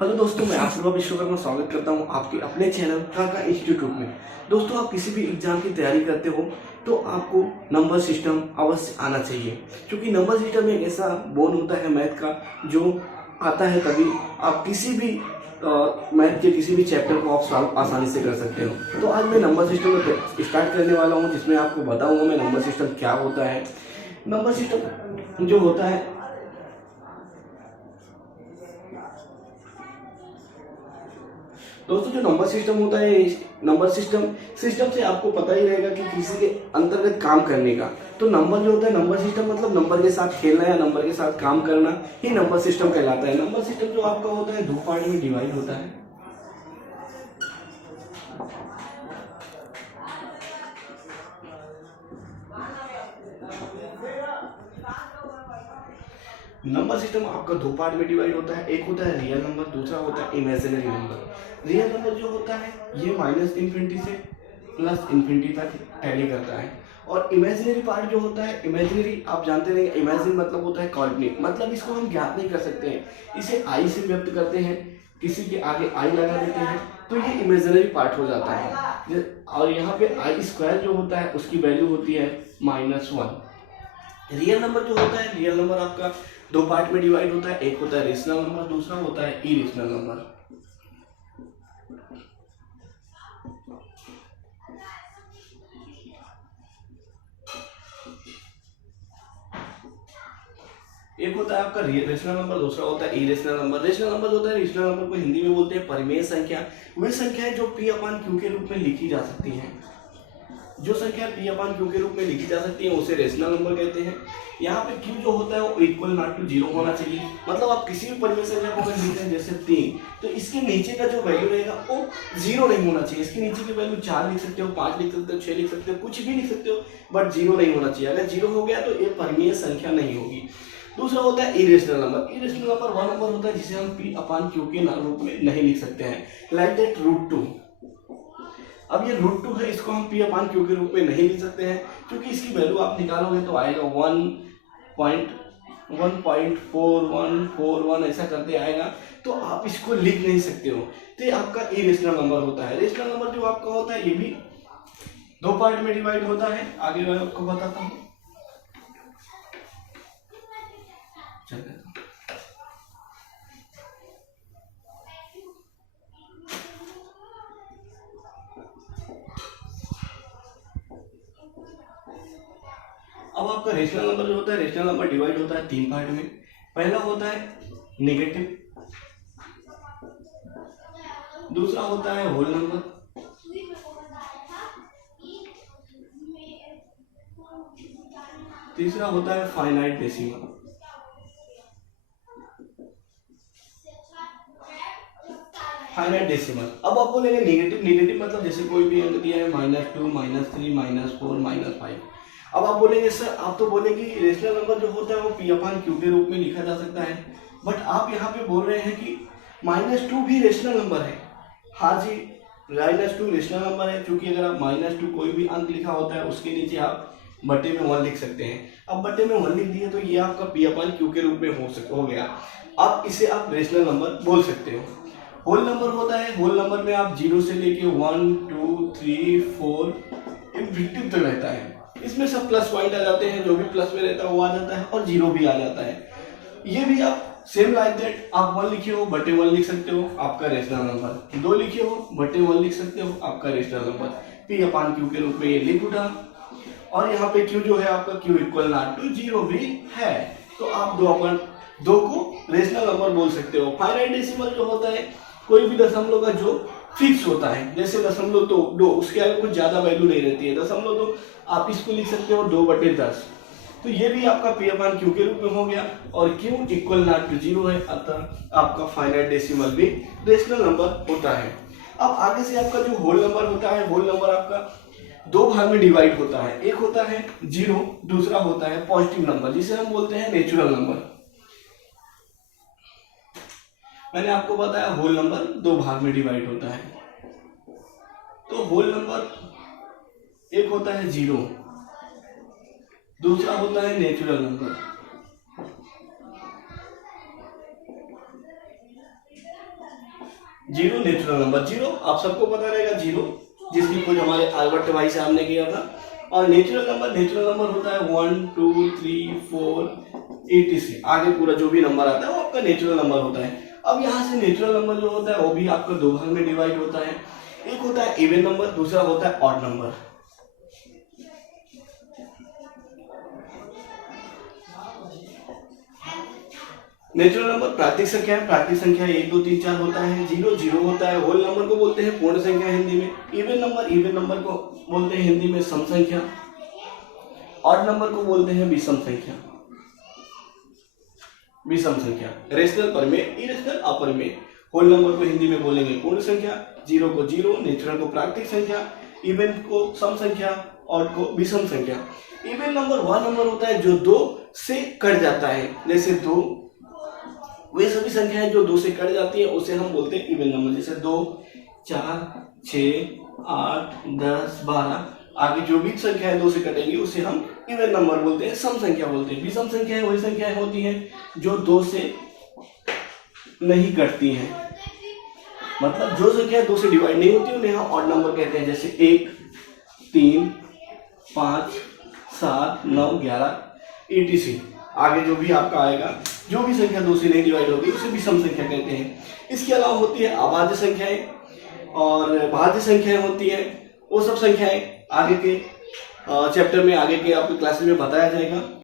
Hello दोस्तों, मैं आशीर्वाद विश्वकर्मा स्वागत करता हूं आपके अपने चैनल काका इंस्टीट्यूट में। दोस्तों, आप किसी भी एग्जाम की तैयारी करते हो तो आपको नंबर सिस्टम अवश्य आना चाहिए, क्योंकि नंबर सिस्टम एक ऐसा बोन होता है मैथ का जो आता है तभी आप किसी भी मैथ के किसी भी चैप्टर को आप सॉल्व आसानी से कर सकते हो। तो आज मैं नंबर सिस्टम स्टार्ट करने वाला हूँ, जिसमें आपको बताऊंगा मैं नंबर सिस्टम क्या होता है। नंबर सिस्टम जो होता है दोस्तों, जो नंबर सिस्टम होता है, नंबर सिस्टम से आपको पता ही रहेगा कि किसी के अंतर्गत काम करने का। तो नंबर जो होता है, नंबर सिस्टम मतलब नंबर के साथ खेलना या नंबर के साथ काम करना ही नंबर सिस्टम कहलाता है। नंबर सिस्टम जो आपका होता है 2 पार्ट में डिवाइड होता है। नंबर सिस्टम आपका 2 पार्ट में डिवाइड होता है। एक होता है रियल नंबर, दूसरा होता है इमेजिनरी नंबर। रियल नंबर जो होता है ये -इन्फिनिटी से +इन्फिनिटी तक टैली करता है। और इमेजिनरी पार्ट जो होता है, इमेजिनरी आप जानते हैं, इमेजिन मतलब होता है काल्पनिक, मतलब इसको हम ज्ञात नहीं कर सकते हैं। इसे आई से व्यक्त करते हैं, किसी के आगे आई लगा देते हैं तो ये इमेजिनरी पार्ट हो जाता है। और यहाँ पे आई स्क्वायर जो होता है उसकी वैल्यू होती है -1। रियल नंबर जो होता है, रियल नंबर आपका 2 पार्ट में डिवाइड होता है। एक होता है रेशनल नंबर, दूसरा होता है इरेशनल नंबर। एक होता है आपका रेशनल नंबर, दूसरा होता है इरेशनल नंबर। रेशनल नंबर होता है, रेशनल नंबर को हिंदी में बोलते हैं परिमेय संख्या। वे संख्याएं जो P/Q के रूप में लिखी जा सकती हैं, जो संख्या P/Q के रूप में लिखी जा सकती है उसे रेशनल नंबर कहते हैं। यहाँ पे Q जो होता है वो इक्वल नॉट टू 0 होना चाहिए। मतलब आप किसी भी परिमेय संख्या को अगर लिखते हैं जैसे 3, तो इसके नीचे का जो वैल्यू रहेगा वो 0 नहीं होना चाहिए। इसके नीचे की वैल्यू 4 लिख सकते हो, 5 लिख सकते हो, 6 लिख सकते हो, कुछ भी लिख सकते हो, बट 0 नहीं होना चाहिए। अगर 0 हो गया तो ये परिमेय संख्या नहीं होगी। दूसरा होता है इरेशनल नंबर। इरेशनल नंबर वह नंबर होता है जिसे हम P/Q के रूप में नहीं लिख सकते हैं, लाइक दैट √2। अब ये √2 है, इसको हम P/Q के रूप में नहीं लिख सकते हैं, क्योंकि इसकी वैल्यू आप निकालोगे तो आएगा 1.4141 ऐसा करते आएगा, तो आप इसको लिख नहीं सकते हो। तो ये आपका इरेशनल नंबर होता है। रेशनल नंबर जो आपका होता है ये भी 2 पार्ट में डिवाइड होता है। आगे मैं आपको बताता हूँ। अब आपका रेशनल नंबर जो होता है, रेशनल नंबर डिवाइड होता है 3 पार्ट में। पहला होता है नेगेटिव, दूसरा होता है होल नंबर, तीसरा होता है फाइनाइट डेसिमल। Finite decimal. अब आप बोलेंगे नेगेटिव, नेगेटिव मतलब जैसे कोई भी अंक दिया है -2, -3, -4, -5। अब आप बोलेंगे सर, आप तो बोलेंगे रेशनल नंबर जो होता है वो P/Q के रूप में लिखा जा सकता है, बट आप यहाँ पे बोल रहे हैं कि -2 भी रेशनल नंबर है। हाँ जी, -2 रेशनल नंबर है, क्योंकि अगर आप -2 कोई भी अंक लिखा होता है उसके नीचे आप बट्टे में 1 लिख सकते हैं। अब बट्टे में 1 लिख दिए तो ये आपका P/Q के रूप में हो गया। अब इसे आप रेशनल नंबर बोल सकते हो। होल नंबर होता है, होल नंबर में आप 0 से लेके 1, 2, 3, 4 इनफिनिटी तक रहता है। इसमें सब प्लस पॉइंट आ जाते हैं, जो भी प्लस में रहता है वो आ जाता है, और 0 भी आ जाता है। ये भी आप सेम लाइक दैट, आप 1 लिखे हो बटे 1 लिख सकते हो, आपका रेशनल नंबर। 2 लिखे हो बटे 1 लिख सकते हो, आपका रेशनल नंबर। P/Q के रूप में ये लिख उठा। और यहाँ पे Q जो है आपका Q इक्वल नॉट टू 0 भी है, तो आप 2 को रेशनल नंबर बोल सकते हो। फाइनाइट डेसिमल जो होता है कोई भी दशमलव का जो फिक्स होता है, जैसे 0.2, उसके आगे कुछ ज्यादा वैल्यू नहीं रहती है। 0.2 आप इसको लिख सकते हो 2/10। तो ये भी आपका P/Q के रूप में हो गया, और Q इक्वल नॉट टू 0 है, अतः आपका फाइनाइट डेसिमल भी रेशनल नंबर होता है। अब आगे से आपका जो होल नंबर होता है, होल नंबर आपका 2 भाग में डिवाइड होता है। एक होता है 0, दूसरा होता है पॉजिटिव नंबर, जिसे हम बोलते हैं नेचुरल नंबर। मैंने आपको बताया होल नंबर 2 भाग में डिवाइड होता है। तो होल नंबर एक होता है 0, दूसरा होता है natural number. Zero natural number, zero आप सबको पता रहेगा, जीरो जिसकी खोज हमारे अल्बर्ट भाई साहब ने किया था। और नेचुरल नंबर होता है 1 2 3 4 etc, आगे पूरा जो भी नंबर आता है वो आपका नेचुरल नंबर होता है। अब यहाँ से नेचुरल नंबर जो होता है वो भी आपका दो भाग में डिवाइड होता है, एक होता है इवन नंबर, दूसरा होता है ऑड नंबर। नेचुरल नंबर प्राकृतिक संख्या है, प्राकृतिक संख्या 1 2 3 4 होता है, जीरो जीरो होता है, होल नंबर को बोलते हैं पूर्ण संख्या हिंदी में, इवन नंबर को बोलते हैं हिंदी में सम संख्या, ऑड नंबर को बोलते हैं विषम संख्या। विषम संख्या रेशनल परमेय, इरेशनल अपरमेय। होल नंबर को हिंदी में बोलेंगे पूर्ण संख्या, जीरो को जीरो, नेचुरल को प्राकृतिक संख्या, इवन को सम संख्या, ऑड को विषम संख्या। इवन नंबर वह नंबर होता है जो दो से कट जाता है, जैसे दो, वे सभी संख्याएं जो दो से कट जाती है उसे हम बोलते हैं इवन नंबर, जैसे 2 4 6 8 10 12, आगे जो भी संख्याएं दो से कटेंगी उसे हम इवन नंबर बोलते हैं, सम संख्या बोलते हैं। विषम संख्याएं वही संख्याएं होती हैं जो दो से नहीं कटती हैं, मतलब जो संख्याएं दो से डिवाइड नहीं होती उन्हें हम ऑड नंबर कहते हैं, जैसे 1 3 5 7 9 11 etc। आगे जो भी आपका आएगा, जो भी संख्या दो से नहीं डिवाइड होगी उसे विषम संख्या कहते हैं। इसके अलावा होती है अभाज्य संख्याएं और भाज्य संख्याएं होती हैं, वो सब संख्याएं आगे के चैप्टर में, आगे के आपके क्लासेस में बताया जाएगा।